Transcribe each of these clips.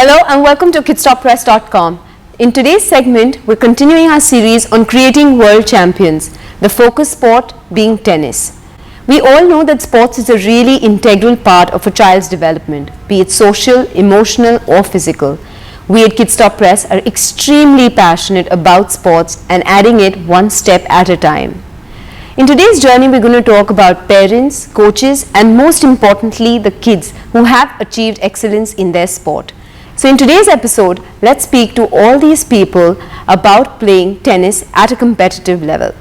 Hello and welcome to Kidsstoppress.com. In today's segment, we're continuing our series on creating world champions, the focus sport being tennis. We all know that sports is a really integral part of a child's development, be it social, emotional or physical. We at Kidsstoppress are extremely passionate about sports and adding it one step at a time. In today's journey, we're going to talk about parents, coaches and most importantly, the kids who have achieved excellence in their sport. So in today's episode, let's speak to all these people about playing tennis at a competitive level.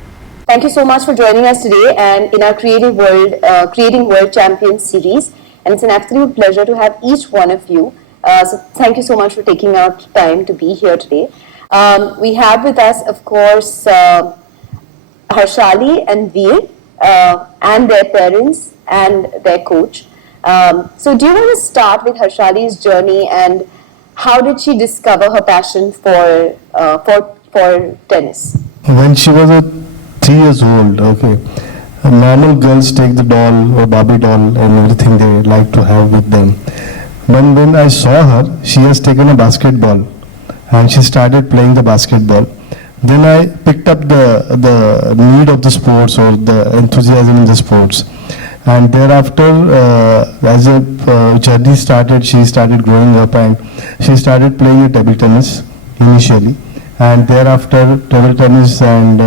Thank you so much for joining us today and in our Creating World Champions series. And it's an absolute pleasure to have each one of you. So thank you so much for taking out time to be here today. We have with us, of course, Harshali and Veer and their parents and their coach. So do you want to start with Harshali's journey and how did she discover her passion for tennis? When she was 3 years old, normal girls take the doll or Barbie doll and everything they like to have with them. When I saw her, she has taken a basketball and she started playing the basketball. Then I picked up the need of the sports or the enthusiasm in the sports. And thereafter, as a journey started, she started growing up and she started playing a table tennis initially. And thereafter, table tennis, and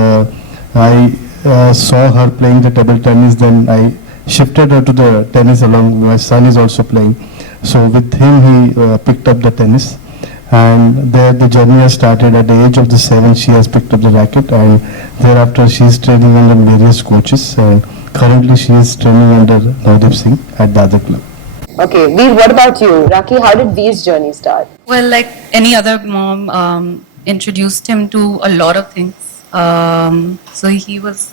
I saw her playing the table tennis. Then I shifted her to the tennis along. My son is also playing. So with him, he picked up the tennis. And there the journey has started. At the age of 7, she has picked up the racket. And thereafter, she is training under various coaches. And currently, she is training under Navdeep Singh at the other club. Okay, Veer, what about you? Raki, how did Veer's journey start? Well, like any other mom, introduced him to a lot of things. So he was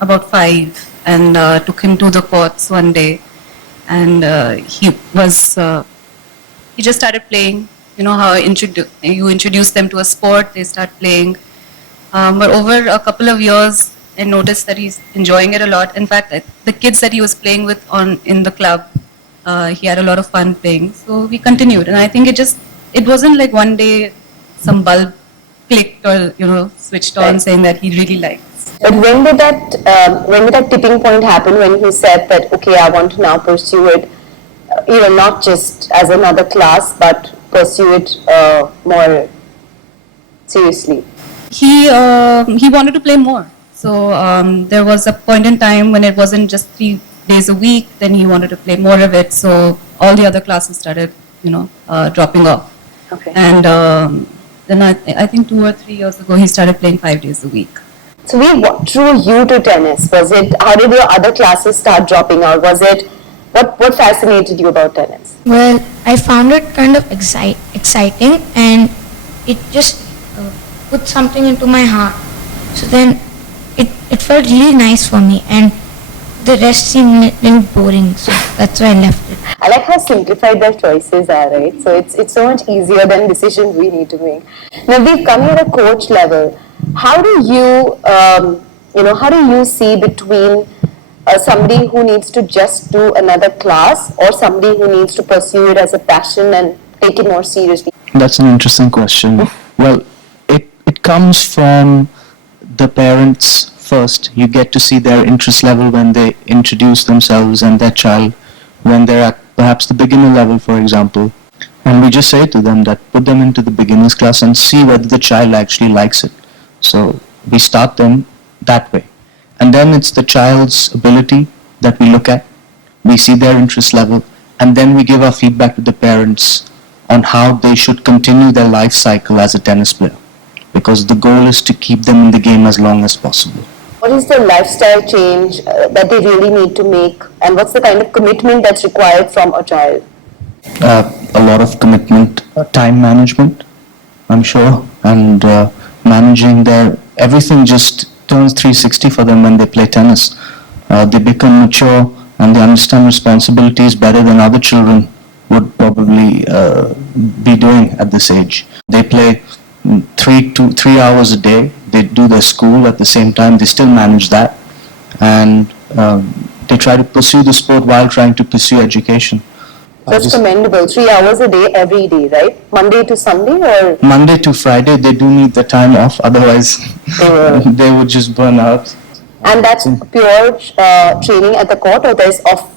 about 5 and took him to the courts one day. And he just started playing. You know how you introduce them to a sport, they start playing. But over a couple of years, I noticed that he's enjoying it a lot. In fact, the kids that he was playing with in the club, he had a lot of fun playing. So we continued, and I think it wasn't like one day some bulb clicked or switched on, saying that he really likes. But when did that tipping point happen when he said that okay, I want to now pursue it, not just as another class, but pursue it more seriously? He wanted to play more. So there was a point in time when it wasn't just 3 days a week. Then he wanted to play more of it. So all the other classes started, dropping off. Okay. And then I think 2 or 3 years ago he started playing 5 days a week. So what drew you to tennis? How did your other classes start dropping out? What fascinated you about tennis? Well, I found it kind of exciting and it just put something into my heart. So then it felt really nice for me and the rest seemed a little boring, so that's why I left it. I like how simplified their choices are, right? So it's so much easier than decisions we need to make. Now we've come here at a coach level. How do you see between somebody who needs to just do another class or somebody who needs to pursue it as a passion and take it more seriously? That's an interesting question. Well, it comes from the parents first. You get to see their interest level when they introduce themselves and their child when they're at perhaps the beginner level, for example. And we just say to them that put them into the beginners class and see whether the child actually likes it. So we start them that way. And then it's the child's ability that we look at. We see their interest level and then we give our feedback to the parents on how they should continue their life cycle as a tennis player. Because the goal is to keep them in the game as long as possible. What is the lifestyle change that they really need to make, and what's the kind of commitment that's required from a child? A lot of commitment, time management, I'm sure, and managing everything just turns 360 for them when they play tennis. They become mature and they understand responsibilities better than other children would probably be doing at this age. They play 3 hours a day. They do their school at the same time. They still manage that, and they try to pursue the sport while trying to pursue education. That's commendable. 3 hours a day, every day, right? Monday to Sunday or? Monday to Friday, they do need the time off, otherwise they would just burn out. And that's pure training at the court, or there's off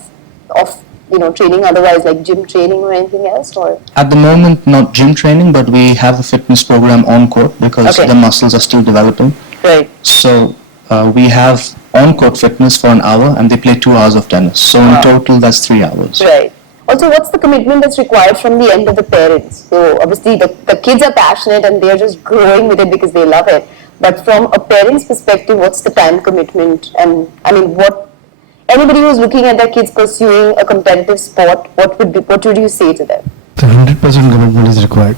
training otherwise, like gym training or anything else, or? At the moment, not gym training, but we have a fitness program on court because the muscles are still developing. Right. So we have on-court fitness for an hour and they play 2 hours of tennis. So in total, that's 3 hours. Right. Also, what's the commitment that's required from the end of the parents? So obviously the kids are passionate and they're just growing with it because they love it. But from a parent's perspective, what's the time commitment? And I mean, anybody who's looking at their kids pursuing a competitive sport, what would you say to them? The 100% commitment is required.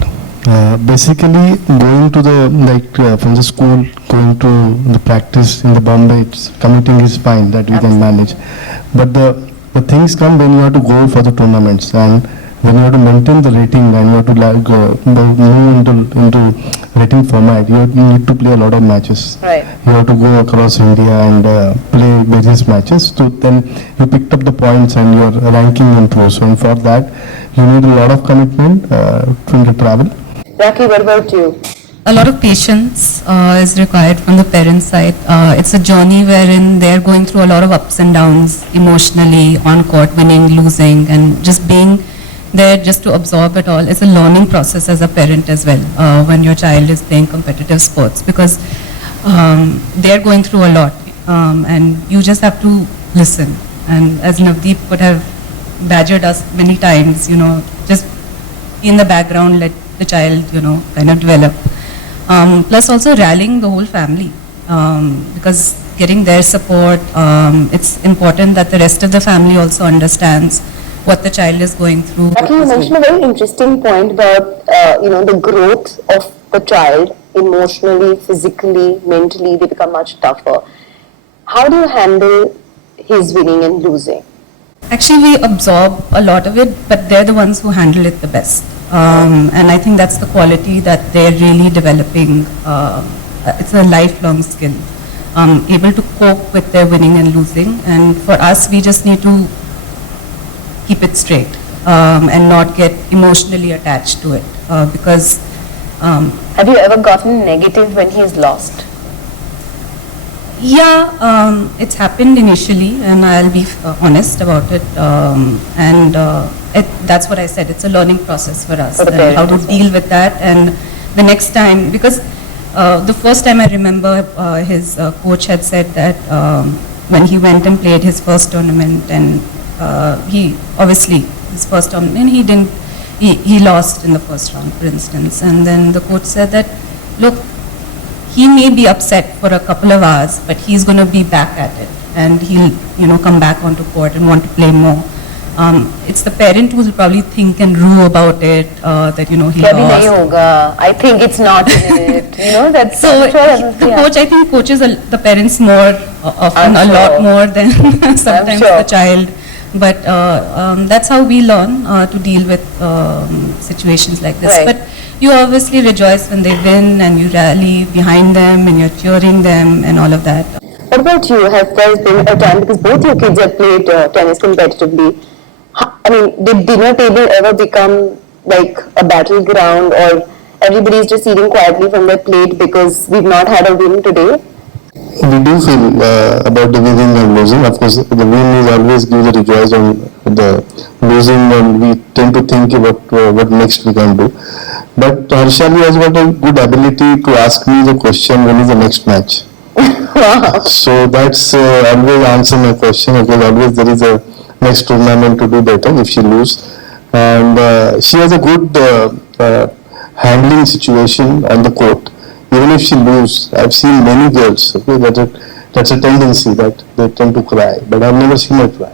Basically, going to from the school, going to the practice in the Bombay, commuting is fine, that we can manage. But the things come when you have to go for the tournaments and when you have to maintain the rating and you have to move into rating format. You need to play a lot of matches. Right. You have to go across India and play various matches. So then you picked up the points and your ranking improves. So and for that, you need a lot of commitment from the travel. Raki, what about you? A lot of patience is required from the parents' side. It's a journey wherein they're going through a lot of ups and downs emotionally, on court, winning, losing, and just being there just to absorb it all. It's a learning process as a parent as well when your child is playing competitive sports, because they're going through a lot and you just have to listen. And as Navdeep would have badgered us many times, just be in the background, let the child, kind of develop. Plus also rallying the whole family, because getting their support, it's important that the rest of the family also understands what the child is going through. Raki, you mentioned a very interesting point about, the growth of the child emotionally, physically, mentally, they become much tougher. How do you handle his winning and losing? Actually, we absorb a lot of it, but they're the ones who handle it the best. And I think that's the quality that they're really developing. It's a lifelong skill, able to cope with their winning and losing. And for us, we just need to keep it straight and not get emotionally attached to it. Because have you ever gotten negative when he's lost? Yeah, it's happened initially, and I'll be honest about it. That's what I said. It's a learning process for us, and how to deal with that. And the next time, because the first time I remember, his coach had said that when he went and played his first tournament, and he obviously his first tournament, he lost in the first round, for instance. And then the coach said that, look, he may be upset for a couple of hours, but he's going to be back at it, and he'll, come back onto court and want to play more. It's the parent who will probably think and rue about it, that, he lost. I think it's not in it. That's so. The coach, I think, coaches the parents more often, a lot more than sometimes the child. But that's how we learn to deal with situations like this. Right. But you obviously rejoice when they win, and you rally behind them, and you're cheering them, and all of that. What about you? Has there been a time, because both your kids have played tennis competitively, I mean, did dinner table ever become like a battleground, or everybody's just eating quietly from their plate because we've not had a win today? We do feel about the winning and losing. Of course, the win is always give the rejoice, and the losing, and we tend to think about what next we can do. But Harshali has got a good ability to ask me the question, when is the next match? So that's always answer my question, because always there is a next tournament to do better if she lose. And she has a good handling situation on the court. Even if she lose, I've seen many girls, that's a tendency that they tend to cry, but I've never seen her cry.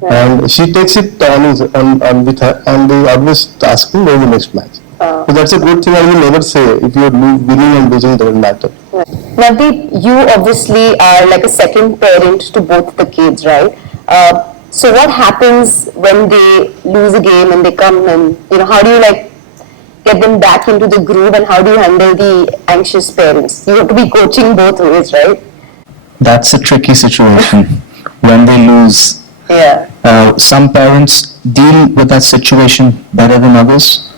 Right. And she takes it on with her, and they always ask me when the next match. So that's a good thing. I will never say if you're winning and losing doesn't matter. Right. Navdeep, you obviously are like a second parent to both the kids, right? So what happens when they lose a game and they come and, how do you get them back into the groove, and how do you handle the anxious parents? You have to be coaching both ways, right? That's a tricky situation when they lose. Yeah. Some parents deal with that situation better than others.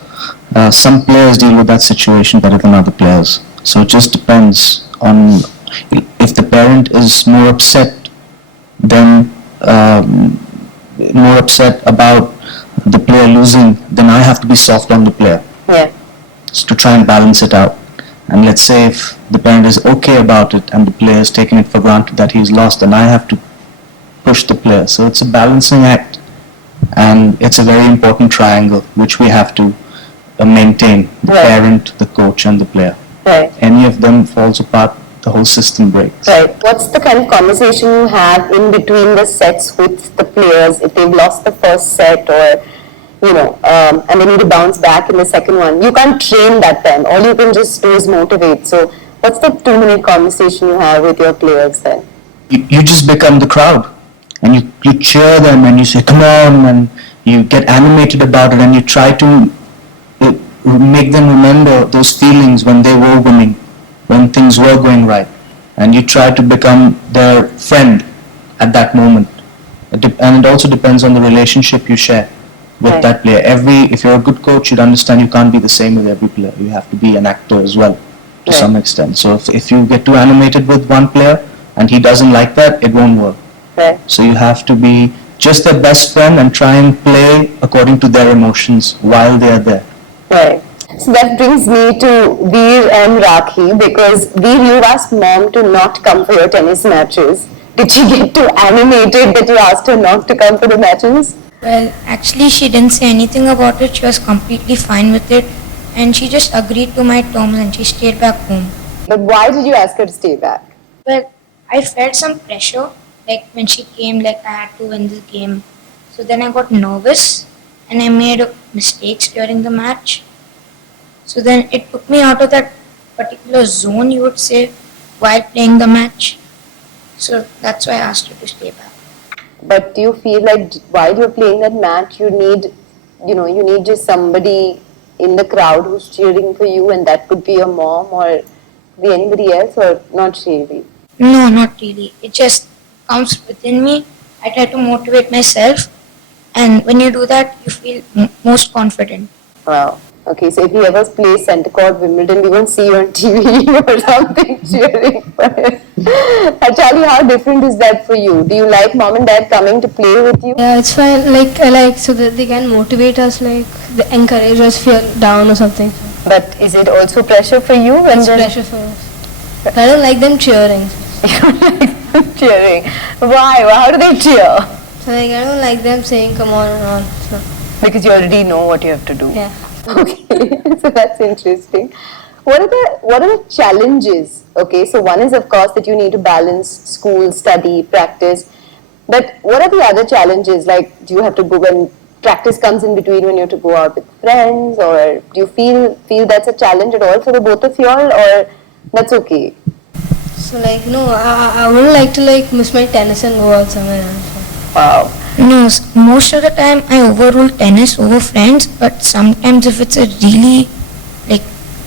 Some players deal with that situation better than other players. So it just depends on if the parent is more upset, then more upset about the player losing, then I have to be soft on the player. Yeah. To try and balance it out. And let's say if the parent is okay about it and the player is taking it for granted that he's lost, then I have to push the player. So it's a balancing act, and it's a very important triangle which we have to maintain: the Right. parent, the coach, and the player. Right. Any of them falls apart, the whole system breaks. Right. What's the kind of conversation you have in between the sets with the players if they've lost the first set, or and they need to bounce back in the second one? You can't train that then. All you can just do is motivate. So what's the 2-minute conversation you have with your players then? You just become the crowd, and you cheer them, and you say, come on, and you get animated about it, and you try to make them remember those feelings when they were winning, when things were going right, and you try to become their friend at that moment. And it also depends on the relationship you share with Right. that player. If you're a good coach, you'd understand you can't be the same with every player. You have to be an actor as well, to Right. some extent. So if you get too animated with one player and he doesn't like that, it won't work. Right. So you have to be just their best friend and try and play according to their emotions while they are there. Right. So that brings me to Veer and Rakhi, because Veer, you asked mom to not come for your tennis matches. Did she get too animated that you asked her not to come for the matches? Well, actually, she didn't say anything about it. She was completely fine with it, and she just agreed to my terms and she stayed back home. But why did you ask her to stay back? Well, I felt some pressure, like when she came, like I had to win this game. So then I got nervous and I made mistakes during the match. So then it took me out of that particular zone, you would say, while playing the match. So that's why I asked her to stay back. But do you feel like while you're playing that match, you need just somebody in the crowd who's cheering for you, and that could be your mom or be anybody else, or not really? No, not really. It just comes within me. I try to motivate myself, and when you do that, you feel most confident. Wow. Okay, so if you ever play Centre Court Wimbledon, we won't see you on TV or something cheering for it. Charlie, how different is that for you? Do you like mom and dad coming to play with you? Yeah, it's fine. Like I like so that they can motivate us, like they encourage us if you're down or something. But is it also pressure for you when It's they're pressure for us. I don't like them cheering. cheering? Why? How do they cheer? So like I don't like them saying come on and on. So, Because you already know what you have to do. yeah. Okay, so that's interesting. What are the challenges? Okay, so one is of course that you need to balance school, study, practice. But what are the other challenges? Like, do you have to go when practice comes in between when you have to go out with friends, or do you feel that's a challenge at all for the both of y'all, or that's okay? So like no, I wouldn't like to like miss my tennis and go out somewhere else. Wow. No, most of the time I overrule tennis over friends, but sometimes if it's a really, like,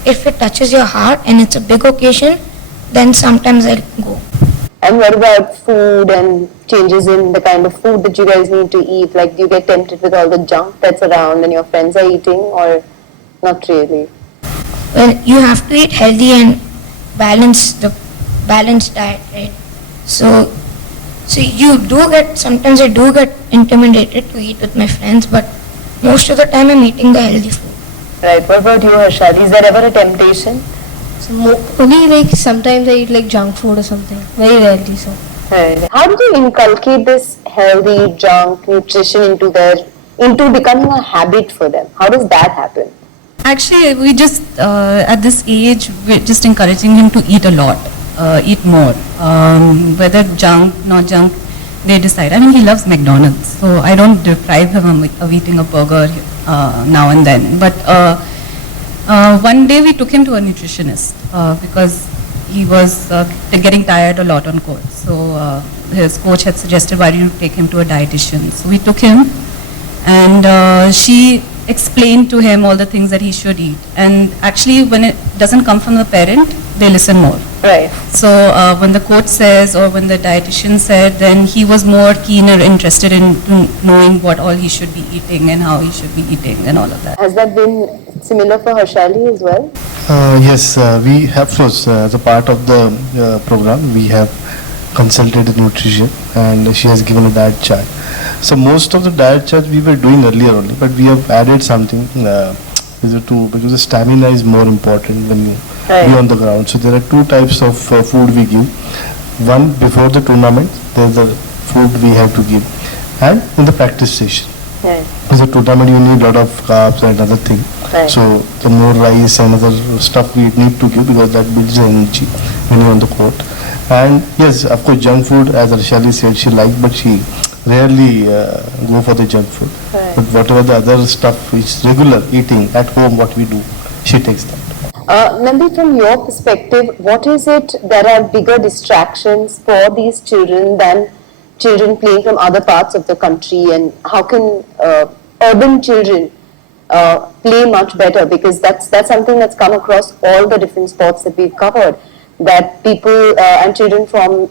if it touches your heart and it's a big occasion, then sometimes I'll go. And what about food and changes in the kind of food that you guys need to eat? Like, do you get tempted with all the junk that's around and your friends are eating, or not really? Well, you have to eat healthy and balanced diet, right? So you do get, sometimes I do get intimidated to eat with my friends, but most of the time I'm eating the healthy food. Right. What about you, Harshad? Is there ever a temptation? So only like sometimes I eat like junk food or something. Very rarely so. Right. How did you inculcate this healthy junk nutrition into becoming a habit for them? How does that happen? Actually, we just, at this age, we're just encouraging him to eat a lot, eat more. Whether junk, not junk, they decide. I mean, he loves McDonald's, so I don't deprive him of eating a burger now and then. But one day we took him to a nutritionist because he was getting tired a lot on court. So his coach had suggested, why don't you take him to a dietitian? So we took him, and she explain to him all the things that he should eat. And actually, when it doesn't come from the parent, they listen more. Right. So when the coach says or when the dietitian said, then he was more keen or interested in knowing what all he should be eating and how he should be eating and all of that. Has that been similar for Harshali as well? Yes, we have, first, as a part of the program, we have consulted a nutrition and she has given a diet chart. So most of the diet charts we were doing earlier only, but we have added something because the stamina is more important when you be on the ground. So there are two types of food we give. One before the tournament, there's the food we have to give, and in the practice session. Right. As a tournament, you need a lot of carbs and other things. Right. So the more rice and other stuff we need to give because that builds the energy when you're on the court. And yes, of course, junk food, as Arshali said, she likes, but she rarely go for the junk food. Right. But whatever the other stuff is regular eating at home, what we do, she takes that. Nandi, from your perspective, what is it that are bigger distractions for these children than children playing from other parts of the country, and how can urban children play much better? Because that's something that's come across all the different sports that we've covered, that people and children from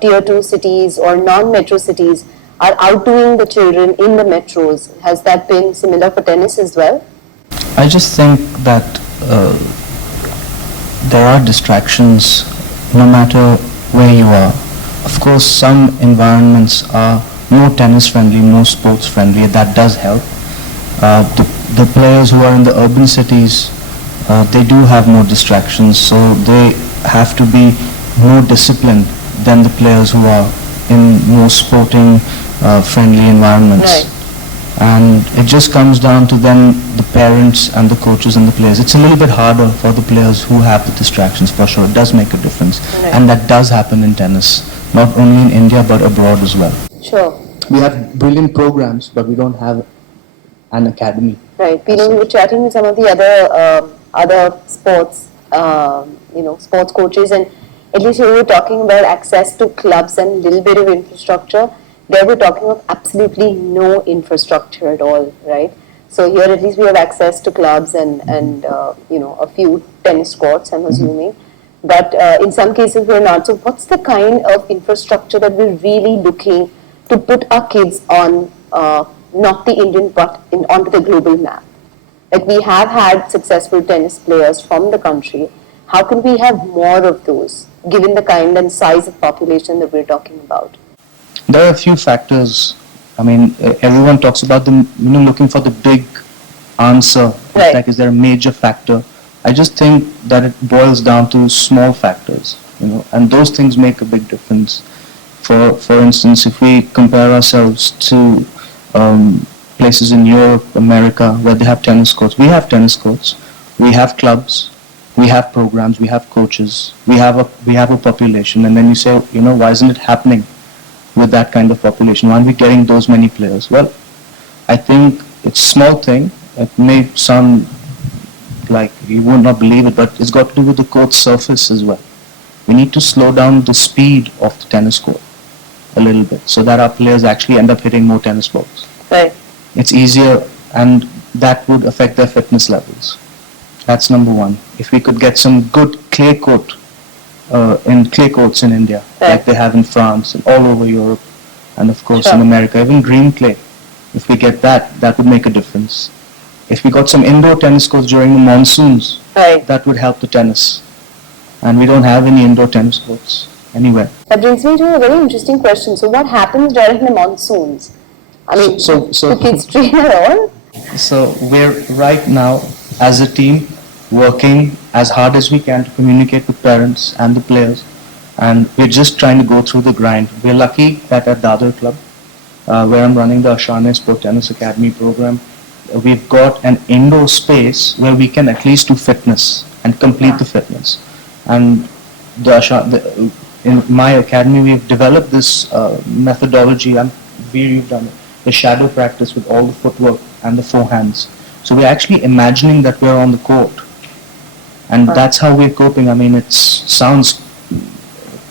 tier 2 cities or non-metro cities are outdoing the children in the metros. Has that been similar for tennis as well? I just think that there are distractions no matter where you are. Of course, some environments are more tennis friendly, more sports friendly. That does help. The players who are in the urban cities, they do have more distractions, so they have to be more disciplined than the players who are in more sporting friendly environments. Right. And it just comes down to then the parents and the coaches and the players. It's a little bit harder for the players who have the distractions, for sure. It does make a difference. Right. And that does happen in tennis, not only in India but abroad as well. Sure. We have brilliant programs, but we don't have an academy. Right. Peter, we were chatting with some of the other sports, sports coaches, and at least we were talking about access to clubs and a little bit of infrastructure. They were talking of absolutely no infrastructure at all, right? So here at least we have access to clubs and a few tennis courts, I'm assuming. But in some cases we're not. So what's the kind of infrastructure that we're really looking to put our kids on, not the Indian but onto the global map? Like, we have had successful tennis players from the country. How can we have more of those, given the kind and size of population that we're talking about? There are a few factors. I mean, everyone talks about looking for the big answer. Right. Like, is there a major factor? I just think that it boils down to small factors, and those things make a big difference. For instance, if we compare ourselves to places in Europe, America, where they have tennis courts, we have tennis courts, we have clubs, we have programs, we have coaches, we have a population, and then you say, why isn't it happening with that kind of population? Why aren't we getting those many players? Well, I think it's a small thing. It may sound like you would not believe it, but it's got to do with the court surface as well. We need to slow down the speed of the tennis court a little bit so that our players actually end up hitting more tennis balls. Right. It's easier, and that would affect their fitness levels. That's number one. If we could get some good clay courts in India, Right. like they have in France and all over Europe, and of course Sure. in America, even green clay. If we get that would make a difference. If we got some indoor tennis courts during the monsoons, Right. that would help the tennis. And we don't have any indoor tennis courts anywhere. That brings me to a very interesting question. So what happens during the monsoons? I mean, So- do kids train at all? So we're right now, as a team, working as hard as we can to communicate with parents and the players, and we're just trying to go through the grind. We're lucky that at Dadar Club, where I'm running the Ashane Sport Tennis Academy program, we've got an indoor space where we can at least do fitness and complete the fitness. And in my academy, we've developed this methodology, and we've done it, the shadow practice with all the footwork and the forehands. So we're actually imagining that we're on the court, and that's how we're coping. I mean, it sounds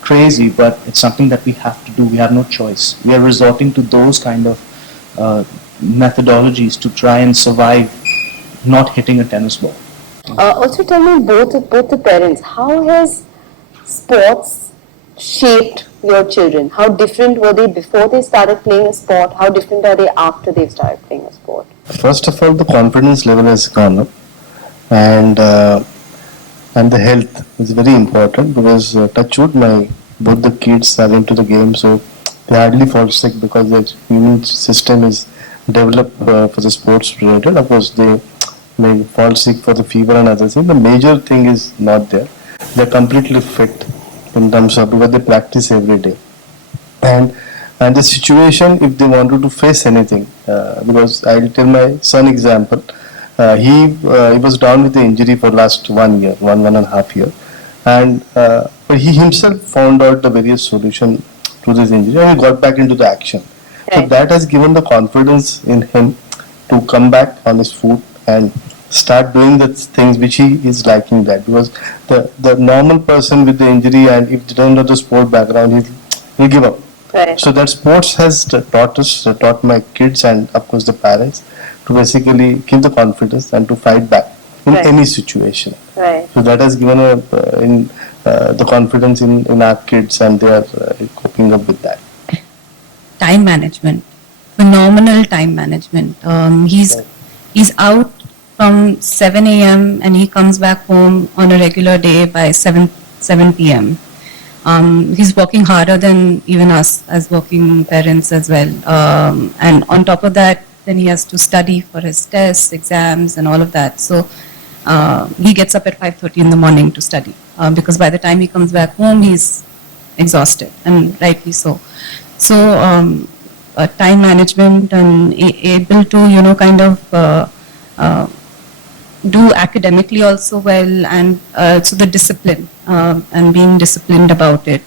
crazy, but it's something that we have to do. We have no choice. We are resorting to those kind of methodologies to try and survive not hitting a tennis ball. Also tell me both the parents, how has sports shaped your children? How different were they before they started playing a sport? How different are they after they've started playing a sport? First of all, the confidence level has gone up, and the health is very important because touch wood, both the kids are into the game, so they hardly fall sick because their immune system is developed for the sports related. Of course, they may fall sick for the fever and other things. The major thing is not there. They're completely fit in terms of because they practice every day, and the situation if they wanted to face anything, because I'll tell my son example. He was down with the injury for last 1 year, one and a half year, and but he himself found out the various solution to this injury and he got back into the action. So Right. that has given the confidence in him to come back on his feet and start doing the things which he is liking that, because the normal person with the injury and if they don't have the sport background, he'll give up. Right. So that sports has taught my kids and of course the parents to basically keep the confidence and to fight back in Right. any situation. Right. So that has given the confidence in our kids and they are coping up with that. Time management, phenomenal time management. He's out from 7 a.m. and he comes back home on a regular day by 7 p.m. He's working harder than even us as working parents as well. And on top of that, then he has to study for his tests, exams, and all of that. So he gets up at 5:30 in the morning to study because by the time he comes back home, he's exhausted, and rightly so. So time management and able to kind of do academically also well, and so the discipline and being disciplined about it.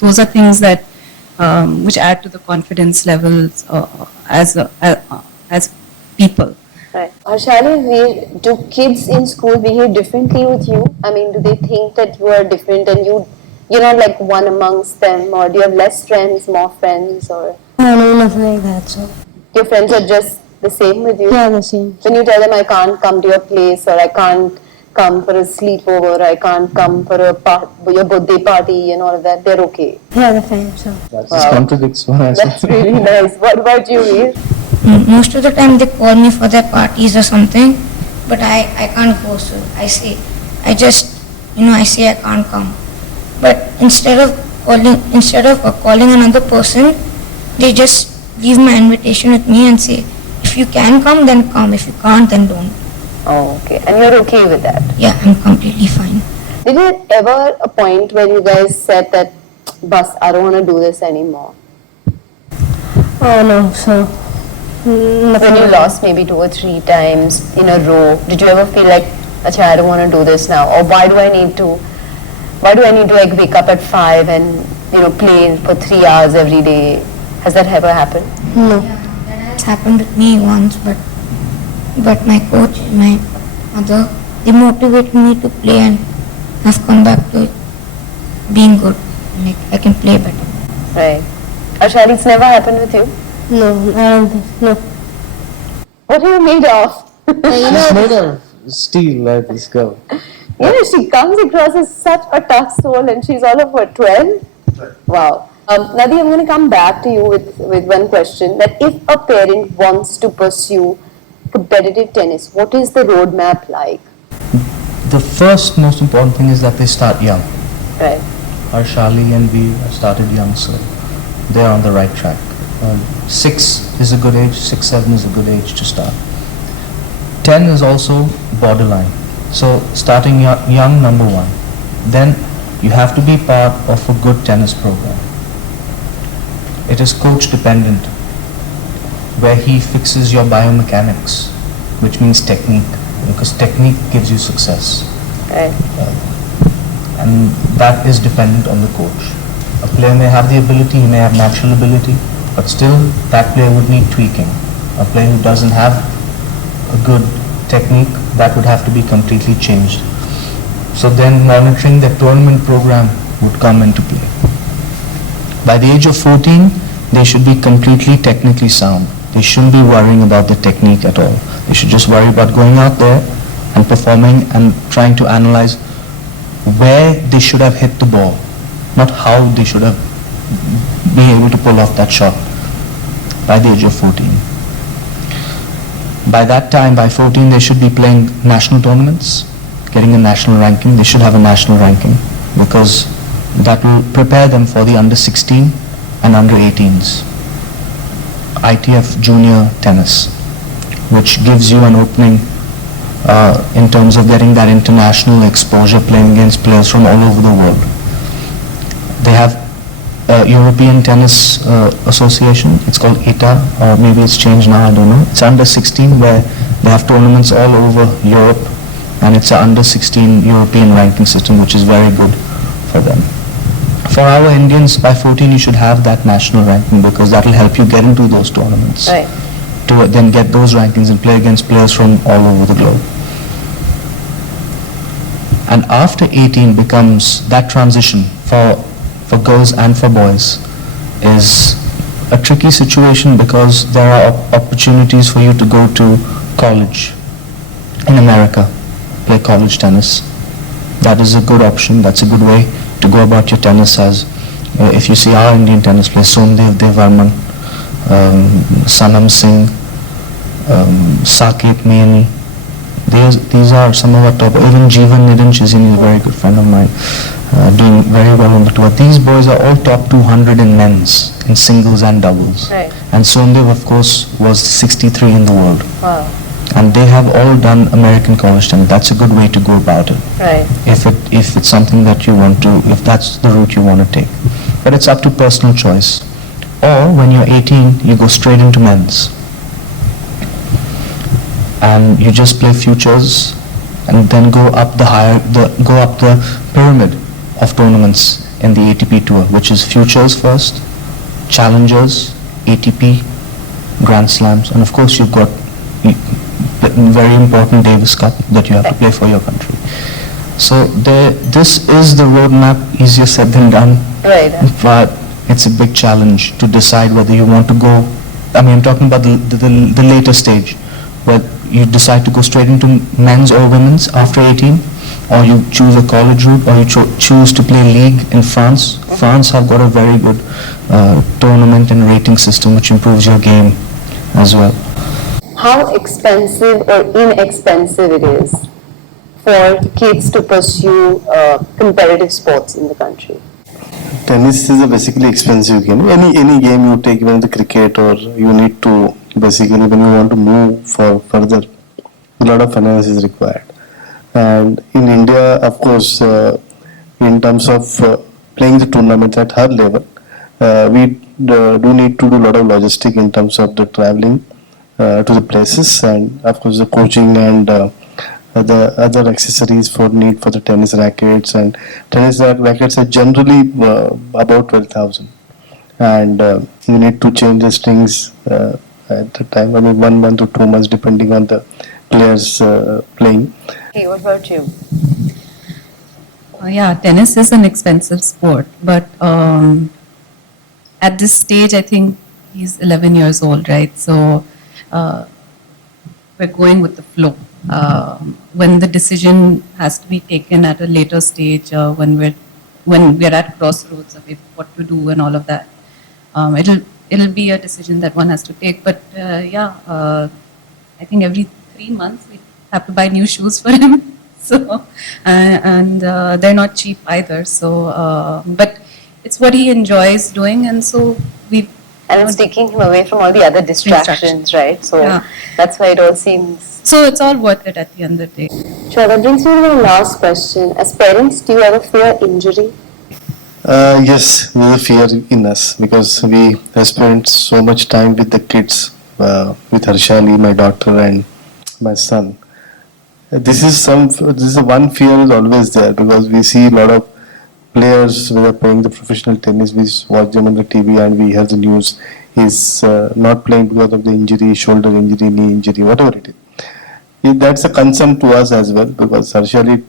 Those are things that which add to the confidence levels as people. Right. Harshali, do kids in school behave differently with you? I mean, do they think that you are different and you're not like one amongst them, or do you have less friends, more friends, or No, nothing like that. So your friends are just the same with you? yeah, the same. When you tell them I can't come to your place, or I can't come for a sleepover, I can't come for your birthday party and all of that, they're okay. Yeah, the same. So That Wow. contradicts what I said. That's really nice. What about you, Veer? Most of the time they call me for their parties or something, but I can't go. So I say I say I can't come. But instead of calling another person, they just leave my invitation with me and say, if you can come, then come. If you can't, then don't. Oh, okay. And you're okay with that? Yeah, I'm completely fine. Did it ever a point where you guys said that, "Bus, I don't want to do this anymore"? oh no, so nothing. When you like lost maybe 2 or 3 times in a row, did you ever feel like, "Acha, I don't want to do this now," or why do I need to like wake up at 5 and play for 3 hours every day? Has that ever happened? that. No. It's happened with me once, but my coach, my mother, they motivated me to play, and I've come back to being good. Like I can play better. Right. Ashali, it's never happened with you? No, I don't think. No. What are you made of? She's made of steel like this girl. She comes across as such a tough soul, and she's all of her 12. Wow. Nadi, I'm going to come back to you with one question. That if a parent wants to pursue competitive tennis, what is the roadmap like? The first most important thing is that they start young. Right. Harshali and we have started young, so they're on the right track. 6 is a good age, 6, 7 is a good age to start. 10 is also borderline. So starting young, number 1. Then you have to be part of a good tennis program. It is coach dependent, where he fixes your biomechanics, which means technique, because technique gives you success. Right. And that is dependent on the coach. A player may have the ability, he may have natural ability, but still that player would need tweaking. A player who doesn't have a good technique, that would have to be completely changed. So then monitoring the tournament program would come into play. By the age of 14, they should be completely technically sound. They shouldn't be worrying about the technique at all. They should just worry about going out there and performing and trying to analyze where they should have hit the ball, not how they should have been able to pull off that shot by the age of 14. By that time, by 14, they should be playing national tournaments, getting a national ranking. They should have a national ranking because that will prepare them for the under 16 and under 18s. ITF junior tennis, which gives you an opening in terms of getting that international exposure playing against players from all over the world. They have a European Tennis Association, it's called ETA, or maybe it's changed now, I don't know. It's under 16 where they have tournaments all over Europe, and it's an under 16 European ranking system, which is very good for them. For our Indians, by 14 you should have that national ranking because that will help you get into those tournaments. Right. To then get those rankings and play against players from all over the globe. And after 18 becomes that transition for girls and for boys is a tricky situation because there are opportunities for you to go to college in America, play college tennis. That is a good option, that's a good way to go about your tennis. As if you see our Indian tennis players, Somdev Devarman, Sanam Singh, Saket Maini, these are some of our top. Even Jeevan Niranjan is a very good friend of mine, doing very well on the tour. These boys are all top 200 in men's, in singles and doubles. Right. And Somdev, of course, was 63 in the world. Wow. And they have all done American college tennis. That's a good way to go about it. Right. If it's something that you want to, if that's the route you want to take. But it's up to personal choice. Or when you're 18, you go straight into men's. And you just play futures and then go up the pyramid of tournaments in the ATP tour, which is futures first, challengers, ATP, Grand Slams, and of course you've got very important Davis Cup that you have to play for your country. So this is the roadmap, easier said than done. Right. But it's a big challenge to decide whether you want to go. I mean, I'm talking about the later stage, where you decide to go straight into men's or women's after 18, or you choose a college route, or you choose to play league in France. France have got a very good tournament and rating system which improves your game as well. How expensive or inexpensive it is for kids to pursue competitive sports in the country? Tennis is a basically expensive game. Any game you take, even the cricket, or you need to basically when you want to move further, a lot of finance is required. And in India, of course, in terms of playing the tournaments at her level, we do need to do a lot of logistic in terms of the traveling to the places, and of course the coaching and the other accessories for the tennis rackets. And tennis rackets are generally about 12,000, and you need to change the strings at the time. I mean, 1 month or 2 months depending on the players playing. Hey, what about you? Yeah, tennis is an expensive sport, but at this stage, I think he's 11 years old, right? So we're going with the flow. When the decision has to be taken at a later stage, when we're at crossroads of what to do and all of that, it'll be a decision that one has to take. But I think every 3 months we have to buy new shoes for him. So and they're not cheap either. So but it's what he enjoys doing, and so we. And it's taking him away from all the other distractions, right? So that's why it all seems. So it's all worth it at the end of the day. Sure, that brings me to my last question. As parents, do you ever fear injury? Yes, there's a fear in us because we have spent so much time with the kids, with Harshali, my daughter, and my son. This is one fear is always there because we see a lot of players who are playing the professional tennis. We watch them on the TV and we hear the news. He's not playing because of the injury, shoulder injury, knee injury, whatever it is. That's a concern to us as well because Harshali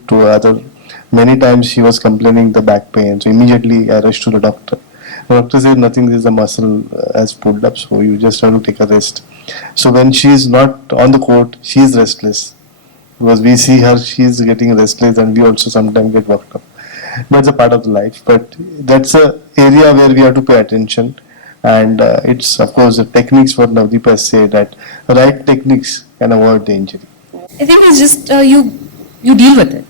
many times she was complaining the back pain. So immediately I rushed to the doctor. The doctor said nothing, this is the muscle has pulled up, so you just have to take a rest. So when she is not on the court, she is restless. Because we see her, she is getting restless, and we also sometimes get worked up. That's a part of the life, but that's a area where we have to pay attention. And it's of course the techniques what Navdeep has said, that right techniques can avoid the injury. I think it's just you deal with it.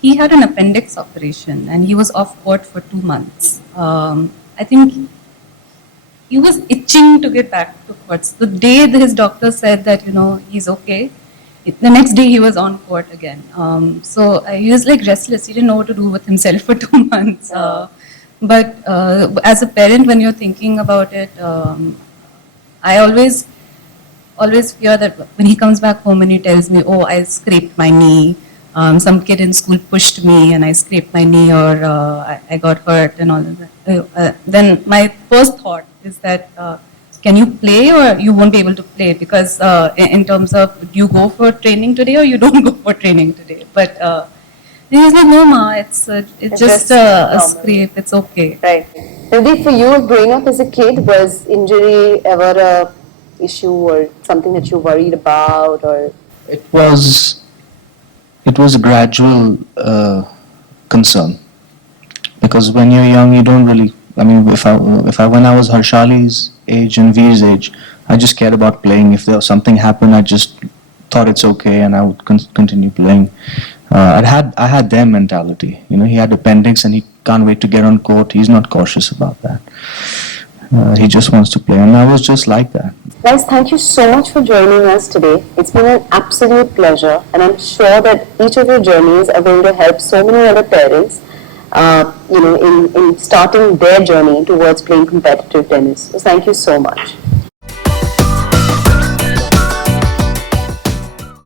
He had an appendix operation and he was off court for 2 months. I think he was itching to get back to courts. The day that his doctor said that he's okay, the next day he was on court again. So he was like restless. He didn't know what to do with himself for 2 months. But as a parent, when you're thinking about it, I always fear that when he comes back home and he tells me, "Oh, I scraped my knee. Some kid in school pushed me and I scraped my knee, or I got hurt," and all of that. Then my first thought is that can you play, or you won't be able to play, because in terms of, do you go for training today or you don't go for training today? But he's like, "No, ma, it's just a scrape. It's okay." Right. Navdeep, for you, growing up as a kid, was injury ever a issue or something that you worried about, or? It was a gradual concern, because when you're young, you don't really. I mean, when I was Harshali's age and Veer's age, I just cared about playing. If there was something happened, I just thought it's okay, and I would continue playing. I had their mentality. He had appendix, and he can't wait to get on court. He's not cautious about that. He just wants to play, and I was just like that. Guys, thank you so much for joining us today. It's been an absolute pleasure, and I'm sure that each of your journeys are going to help so many other parents, in starting their journey towards playing competitive tennis. So thank you so much.